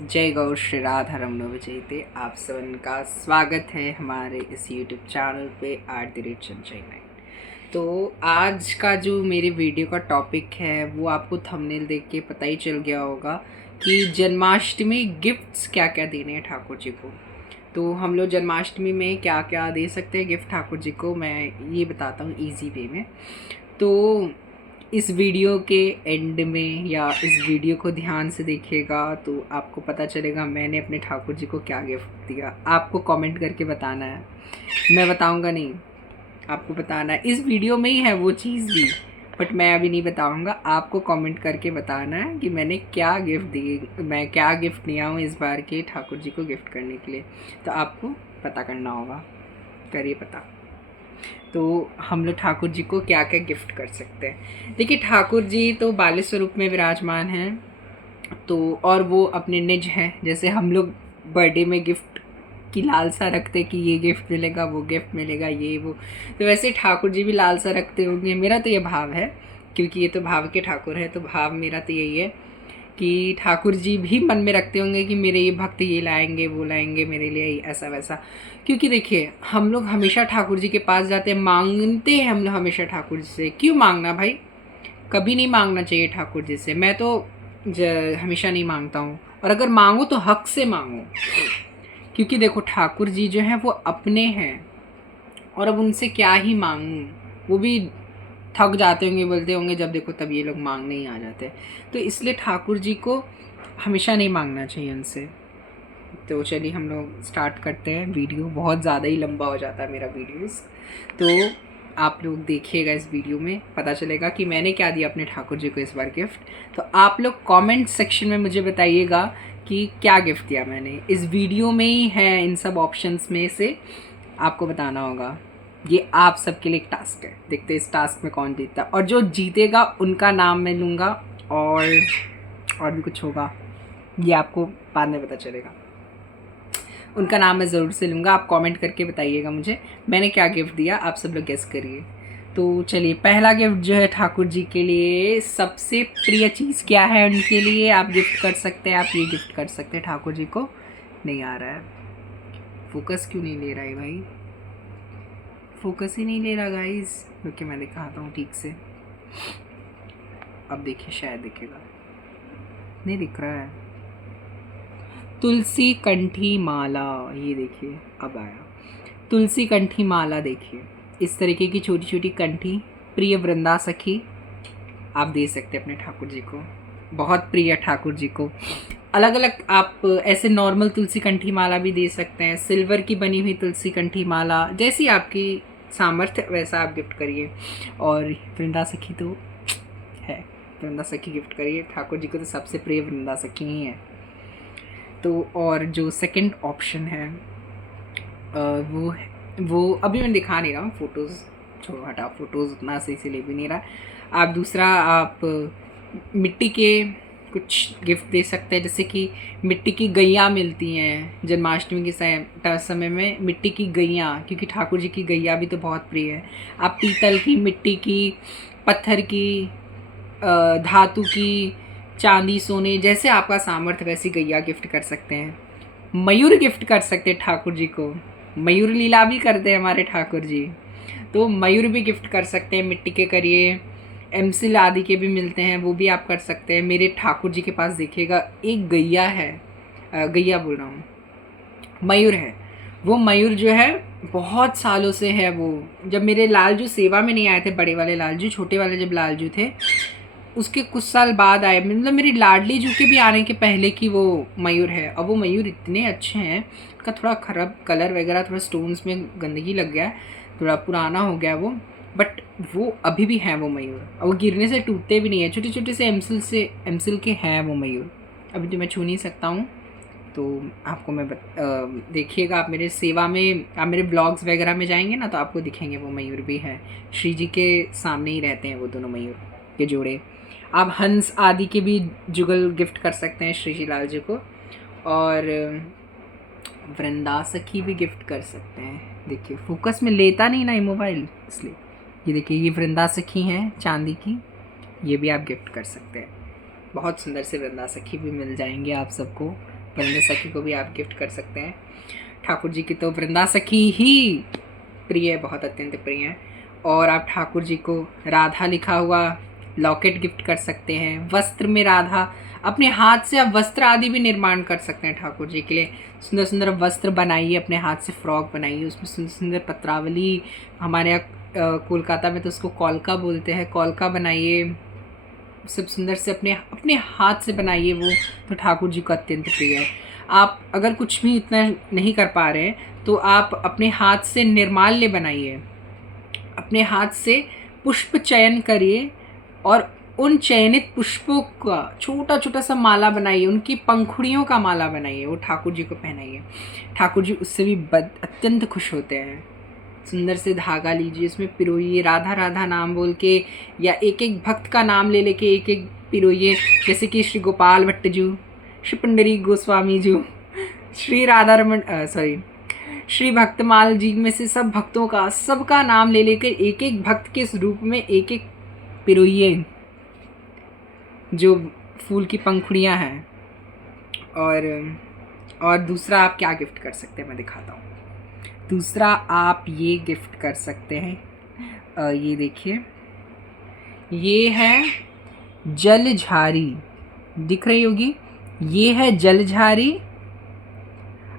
जय गौ श्री राधा रमण विजयते। आप सबन का स्वागत है हमारे इस यूट्यूब चैनल पे @संजय9। तो आज का जो मेरे वीडियो का टॉपिक है वो आपको थंबनेल देख के पता ही चल गया होगा कि जन्माष्टमी गिफ्ट्स क्या क्या देने हैं ठाकुर जी को। तो हम लोग जन्माष्टमी में क्या क्या दे सकते हैं गिफ्ट ठाकुर जी को, मैं ये बताता हूँ ईजी वे में। तो इस वीडियो के एंड में या इस वीडियो को ध्यान से देखिएगा तो आपको पता चलेगा मैंने अपने ठाकुर जी को क्या गिफ्ट दिया। आपको कमेंट करके बताना है, मैं बताऊंगा नहीं, आपको बताना है। इस वीडियो में ही है वो चीज़ भी, बट मैं अभी नहीं बताऊंगा। आपको कमेंट करके बताना है कि मैंने क्या गिफ्ट दी, मैं क्या गिफ्ट लिया हूँ इस बार के ठाकुर जी को गिफ्ट करने के लिए। तो आपको पता करना होगा, करिए पता। तो हम लोग ठाकुर जी को क्या क्या गिफ्ट कर सकते हैं। देखिए, ठाकुर जी तो बाल स्वरूप में विराजमान हैं, तो और वो अपने निज हैं। जैसे हम लोग बर्थडे में गिफ्ट की लालसा रखते कि ये गिफ्ट मिलेगा, वो गिफ्ट मिलेगा, ये वो, तो वैसे ठाकुर जी भी लालसा रखते होंगे। मेरा तो ये भाव है, क्योंकि ये तो भाव के ठाकुर है, तो भाव मेरा तो यही है कि ठाकुर जी भी मन में रखते होंगे कि मेरे ये भक्त ये लाएंगे, वो लाएंगे मेरे लिए, ऐसा वैसा। क्योंकि देखिए, हम लोग हमेशा ठाकुर जी के पास जाते हैं, मांगते हैं हम लोग हमेशा ठाकुर जी से। क्यों मांगना भाई, कभी नहीं मांगना चाहिए ठाकुर जी से। मैं तो हमेशा नहीं मांगता हूँ, और अगर मांगो तो हक से मांगो। क्योंकि देखो, ठाकुर जी जो हैं वो अपने हैं, और अब उनसे क्या ही मांगूं। वो भी थक जाते होंगे, बोलते होंगे जब देखो तब ये लोग मांगने ही आ जाते हैं। तो इसलिए ठाकुर जी को हमेशा नहीं मांगना चाहिए उनसे। तो चलिए हम लोग स्टार्ट करते हैं। वीडियो बहुत ज़्यादा ही लंबा हो जाता है मेरा वीडियोस, तो आप लोग देखिएगा, इस वीडियो में पता चलेगा कि मैंने क्या दिया अपने ठाकुर जी को इस बार गिफ्ट। तो आप लोग कमेंट सेक्शन में मुझे बताइएगा कि क्या गिफ्ट दिया मैंने। इस वीडियो में ही है, इन सब ऑप्शंस में से आपको बताना होगा। ये आप सबके लिए एक टास्क है, देखते हैं इस टास्क में कौन जीतता है। और जो जीतेगा उनका नाम मैं लूँगा, और भी कुछ होगा, ये आपको बाद में पता चलेगा। उनका नाम मैं ज़रूर से लूँगा। आप कमेंट करके बताइएगा मुझे मैंने क्या गिफ्ट दिया, आप सब लोग गेस करिए। तो चलिए, पहला गिफ्ट जो है ठाकुर जी के लिए, सबसे प्रिय चीज़ क्या है उनके लिए आप गिफ्ट कर सकते हैं। आप ये गिफ्ट कर सकते हैं ठाकुर जी को। नहीं आ रहा है, फोकस क्यों नहीं ले रहा है भाई, फोकस ही नहीं ले रहा गाइस। रुकिए मैं दिखाता हूँ ठीक से। अब देखिए, शायद दिखेगा, नहीं दिख रहा है। तुलसी कंठी माला, ये देखिए अब आया। तुलसी कंठी माला देखिए, इस तरीके की छोटी छोटी कंठी, प्रिय वृंदा सखी, आप दे सकते हैं अपने ठाकुर जी को। बहुत प्रिय ठाकुर जी को। अलग अलग आप ऐसे नॉर्मल तुलसी कंठी माला भी दे सकते हैं, सिल्वर की बनी हुई तुलसी कंठी माला, जैसी आपकी सामर्थ्य वैसा आप गिफ्ट करिए। और वृंदा सखी तो है, वृंदा सखी गिफ्ट करिए। ठाकुर जी को तो सबसे प्रिय वृंदा सखी ही है। तो और जो सेकंड ऑप्शन है वो अभी मैं दिखा नहीं रहा हूँ, फ़ोटोज़ छोड़ो, हटा, फ़ोटोज़ उतना सही से ले भी नहीं रहा। आप दूसरा, आप मिट्टी के कुछ गिफ्ट दे सकते हैं, जैसे कि मिट्टी की गैया मिलती हैं जन्माष्टमी के समय में, मिट्टी की गैया, क्योंकि ठाकुर जी की गैया भी तो बहुत प्रिय है। आप पीतल की, मिट्टी की, पत्थर की, धातु की, चांदी, सोने, जैसे आपका सामर्थ्य वैसी गैया गिफ्ट कर सकते हैं। मयूर गिफ्ट कर सकते हैं ठाकुर जी को, मयूर लीला भी करते हैं हमारे ठाकुर जी, तो मयूर भी गिफ्ट कर सकते हैं। मिट्टी के करिए, एमसिल आदि के भी मिलते हैं, वो भी आप कर सकते हैं। मेरे ठाकुर जी के पास देखिएगा एक गैया है, गैया बोल रहा हूँ, मयूर है। वो मयूर जो है बहुत सालों से है। वो जब मेरे लालजू सेवा में नहीं आए थे, बड़े वाले लालजू, छोटे वाले जब लालजू थे उसके कुछ साल बाद आए, मतलब मेरी लाडली जू के भी आने के पहले की वो मयूर है। अब वो मयूर इतने अच्छे हैं, उसका थोड़ा खराब कलर वगैरह, थोड़ा स्टोन्स में गंदगी लग गया है, थोड़ा पुराना हो गया वो, बट वो अभी भी हैं वो मयूर, और वो गिरने से टूटते भी नहीं है। छोटे छोटे से एमसिल के हैं वो मयूर। अभी तो मैं छू नहीं सकता हूँ, तो आपको मैं देखिएगा, आप मेरे सेवा में, आप मेरे ब्लॉग्स वगैरह में जाएंगे ना तो आपको दिखेंगे वो मयूर भी हैं। श्री जी के सामने ही रहते हैं वो दोनों मयूर के जोड़े। आप हंस आदि के भी जुगल गिफ्ट कर सकते हैं श्री जी लाल जी को। और वृंदा सखी भी गिफ्ट कर सकते हैं। देखिए, फोकस में लेता नहीं ना ये मोबाइल, इसलिए। ये देखिए, ये वृंदा सखी हैं चांदी की, ये भी आप गिफ्ट कर सकते हैं। बहुत सुंदर से वृंदा सखी भी मिल जाएंगे आप सबको। वृंदा सखी को भी आप गिफ्ट कर सकते हैं। ठाकुर जी की तो वृंदा सखी ही प्रिय है, बहुत अत्यंत प्रिय है। और आप ठाकुर जी को राधा लिखा हुआ लॉकेट गिफ्ट कर सकते हैं। वस्त्र में राधा, अपने हाथ से आप वस्त्र आदि भी निर्माण कर सकते हैं ठाकुर जी के लिए। सुंदर सुंदर वस्त्र बनाइए, अपने हाथ से फ्रॉक बनाइए, उसमें सुंदर सुंदर पत्रावली, हमारे यहाँ कोलकाता में तो उसको कॉलका बोलते हैं, कॉलका बनाइए, सब सुंदर से अपने अपने हाथ से बनाइए वो, तो ठाकुर जी को अत्यंत प्रिय है। आप अगर कुछ भी इतना नहीं कर पा रहे हैं तो आप अपने हाथ से निर्माल्य बनाइए, अपने हाथ से पुष्प चयन करिए और उन चयनित पुष्पों का छोटा छोटा सा माला बनाइए, उनकी पंखुड़ियों का माला बनाइए, वो ठाकुर जी को पहनाइए। ठाकुर जी उससे भी अत्यंत खुश होते हैं। सुंदर से धागा लीजिए, उसमें पिरोइए, राधा राधा नाम बोल के या एक एक भक्त का नाम ले लेके एक एक पिरोइए, जैसे कि श्री गोपाल भट्ट जू, श्री पंडरी गोस्वामी जू, श्री राधा रमन श्री भक्तमाल जी में से सब भक्तों का, सबका नाम ले लेकर एक एक भक्त के रूप में एक एक पिरोइए जो फूल की पंखुड़ियाँ हैं। और दूसरा आप क्या गिफ्ट कर सकते हैं, मैं दिखाता हूँ। दूसरा आप ये गिफ्ट कर सकते हैं, ये देखिए, ये है जलझारी, दिख रही होगी, ये है जलझारी।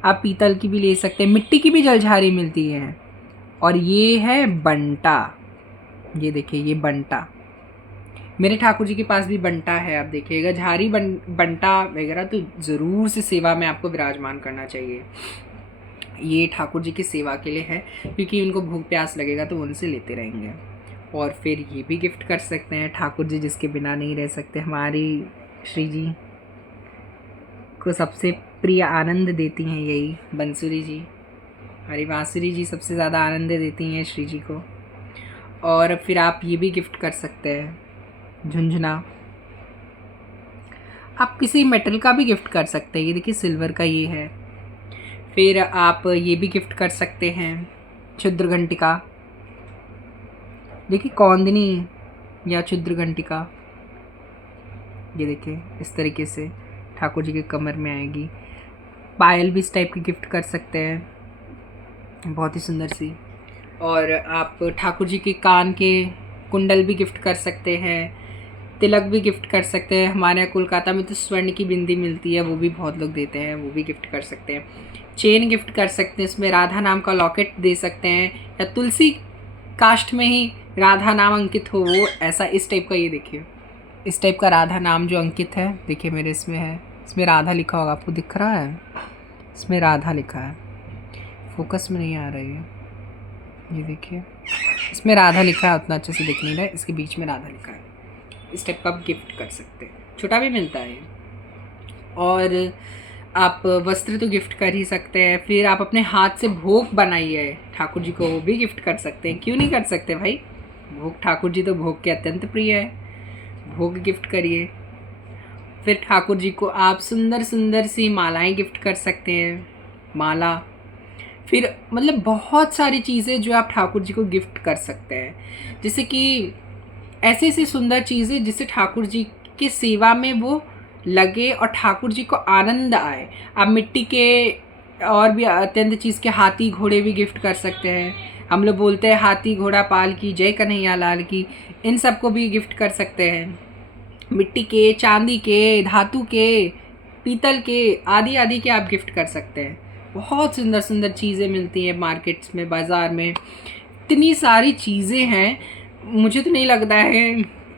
आप पीतल की भी ले सकते हैं, मिट्टी की भी जलझारी मिलती है। और ये है बंटा, ये देखिए, ये बंटा, मेरे ठाकुर जी के पास भी बंटा है। आप देखिएगा, झारी बंटा वगैरह तो ज़रूर से सेवा में आपको विराजमान करना चाहिए। ये ठाकुर जी की सेवा के लिए है, क्योंकि उनको भूख प्यास लगेगा तो उनसे लेते रहेंगे। और फिर ये भी गिफ्ट कर सकते हैं, ठाकुर जी जिसके बिना नहीं रह सकते, हमारी श्री जी को सबसे प्रिय आनंद देती हैं यही बंसुरी जी, हमारी बांसुरी जी सबसे ज़्यादा आनंद देती हैं श्री जी को। और फिर आप ये भी गिफ्ट कर सकते हैं, झुंझुना। आप किसी मेटल का भी गिफ्ट कर सकते हैं, ये देखिए सिल्वर का ये है। फिर आप ये भी गिफ्ट कर सकते हैं, क्षुद्र घंटिका, देखिए कौंदनी या क्षुद्र घंटिका, ये देखिए इस तरीके से ठाकुर जी के कमर में आएगी। पायल भी इस टाइप की गिफ्ट कर सकते हैं, बहुत ही सुंदर सी। और आप ठाकुर जी के कान के कुंडल भी गिफ्ट कर सकते हैं, तिलक भी गिफ्ट कर सकते हैं। हमारे यहाँ कोलकाता में तो स्वर्ण की बिंदी मिलती है, वो भी बहुत लोग देते हैं, वो भी गिफ्ट कर सकते हैं। चेन गिफ्ट कर सकते हैं, इसमें राधा नाम का लॉकेट दे सकते हैं, या तुलसी काष्ठ में ही राधा नाम अंकित हो वो, ऐसा इस टाइप का, ये देखिए इस टाइप का राधा नाम जो अंकित है, देखिए मेरे इसमें है, इसमें राधा लिखा होगा, आपको दिख रहा है, इसमें राधा लिखा है, फोकस में नहीं आ रही है, ये देखिए इसमें राधा लिखा है, उतना अच्छे से दिख नहीं रहा है, इसके बीच में राधा लिखा है। इस टाइप का आप गिफ्ट कर सकते हैं, छोटा भी मिलता है। और आप वस्त्र तो गिफ्ट कर ही सकते हैं। फिर आप अपने हाथ से भोग बनाइए ठाकुर जी को, वो भी गिफ्ट कर सकते हैं, क्यों नहीं कर सकते भाई। भोग, ठाकुर जी तो भोग के अत्यंत प्रिय है, भोग गिफ्ट करिए। फिर ठाकुर जी को आप सुंदर सुंदर सी मालाएं गिफ्ट कर सकते हैं, माला। फिर मतलब बहुत सारी चीज़ें जो आप ठाकुर जी को गिफ्ट कर सकते हैं, जैसे कि ऐसी ऐसी सुंदर चीज़ें जिससे ठाकुर जी की सेवा में वो लगे और ठाकुर जी को आनंद आए। आप मिट्टी के और भी अत्यंत चीज़ के हाथी घोड़े भी गिफ्ट कर सकते हैं। हम लोग बोलते हैं हाथी घोड़ा पाल की, जय कन्हैया लाल की, इन सब को भी गिफ्ट कर सकते हैं। मिट्टी के, चांदी के, धातु के, पीतल के, आदि आदि के आप गिफ्ट कर सकते हैं। बहुत सुंदर सुंदर चीज़ें मिलती हैं मार्केट्स में, बाज़ार में, इतनी सारी चीज़ें हैं। मुझे तो नहीं लगता है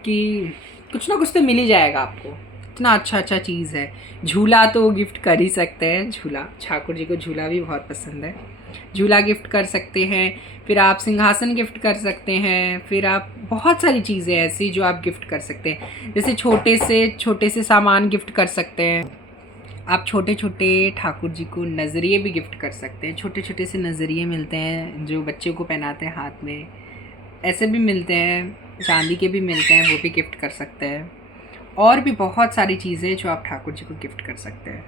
कि कुछ ना कुछ तो मिल ही जाएगा आपको, इतना अच्छा अच्छा चीज़ है। झूला तो गिफ्ट कर ही सकते हैं, झूला, ठाकुर जी को झूला भी बहुत पसंद है, झूला गिफ्ट कर सकते हैं। फिर आप सिंहासन गिफ्ट कर सकते हैं। फिर आप बहुत सारी चीज़ें ऐसी जो आप गिफ्ट कर सकते हैं, जैसे छोटे से सामान गिफ्ट कर सकते हैं। आप छोटे छोटे ठाकुर जी को नज़रिए भी गिफ्ट कर सकते हैं, छोटे छोटे से नज़रिए मिलते हैं जो बच्चों को पहनाते हैं हाथ में, ऐसे भी मिलते हैं, चांदी के भी मिलते हैं, वो भी गिफ्ट कर सकते हैं। और भी बहुत सारी चीज़ें जो आप ठाकुर जी को गिफ्ट कर सकते हैं।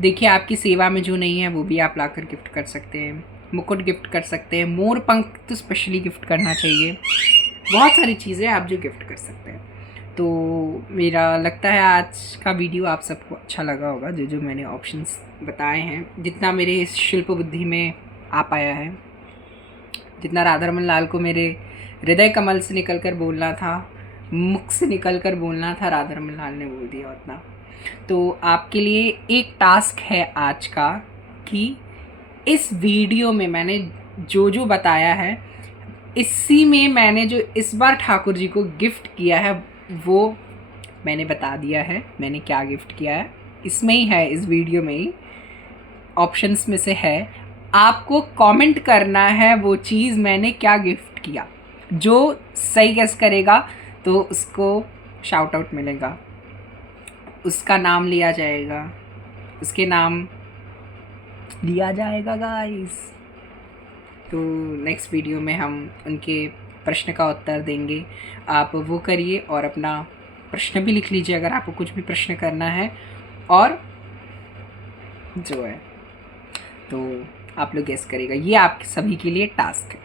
देखिए आपकी सेवा में जो नहीं है वो भी आप लाकर गिफ्ट कर सकते हैं। मुकुट गिफ्ट कर सकते हैं, मोर पंख तो स्पेशली गिफ्ट करना चाहिए। बहुत सारी चीज़ें आप जो गिफ्ट कर सकते हैं। तो मेरा लगता है आज का वीडियो आप सबको अच्छा लगा होगा, जो जो मैंने ऑप्शंस बताए हैं, जितना मेरे इस शिल्प बुद्धि में आ पाया है, जितना राधा रमन लाल को मेरे हृदय कमल से निकल कर बोलना था, मुख से निकल कर बोलना था, राधा रमन लाल ने बोल दिया उतना। तो आपके लिए एक टास्क है आज का कि इस वीडियो में मैंने जो जो बताया है, इसी में मैंने जो इस बार ठाकुर जी को गिफ्ट किया है वो मैंने बता दिया है। मैंने क्या गिफ्ट किया है इसमें ही है, इस वीडियो में ही ऑप्शंस में से है। आपको कमेंट करना है वो चीज़ मैंने क्या गिफ्ट किया। जो सही गेस करेगा तो उसको शाउट आउट मिलेगा, उसका नाम लिया जाएगा, उसके नाम लिया जाएगा गाइस। तो नेक्स्ट वीडियो में हम उनके प्रश्न का उत्तर देंगे। आप वो करिए और अपना प्रश्न भी लिख लीजिए अगर आपको कुछ भी प्रश्न करना है। और जो है तो आप लोग गेस करिएगा, ये आप सभी के लिए टास्क है।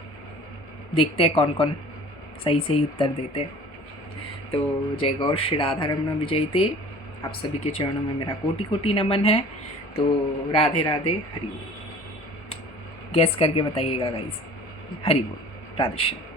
देखते हैं कौन कौन सही सही उत्तर देते हैं। तो जय गौर श्री राधा रमण विजयते। आप सभी के चरणों में मेरा कोटि कोटि नमन है। तो राधे राधे, हरि बोल। गेस करके बताइएगा गाइस। हरि बोल, राधे श्याम।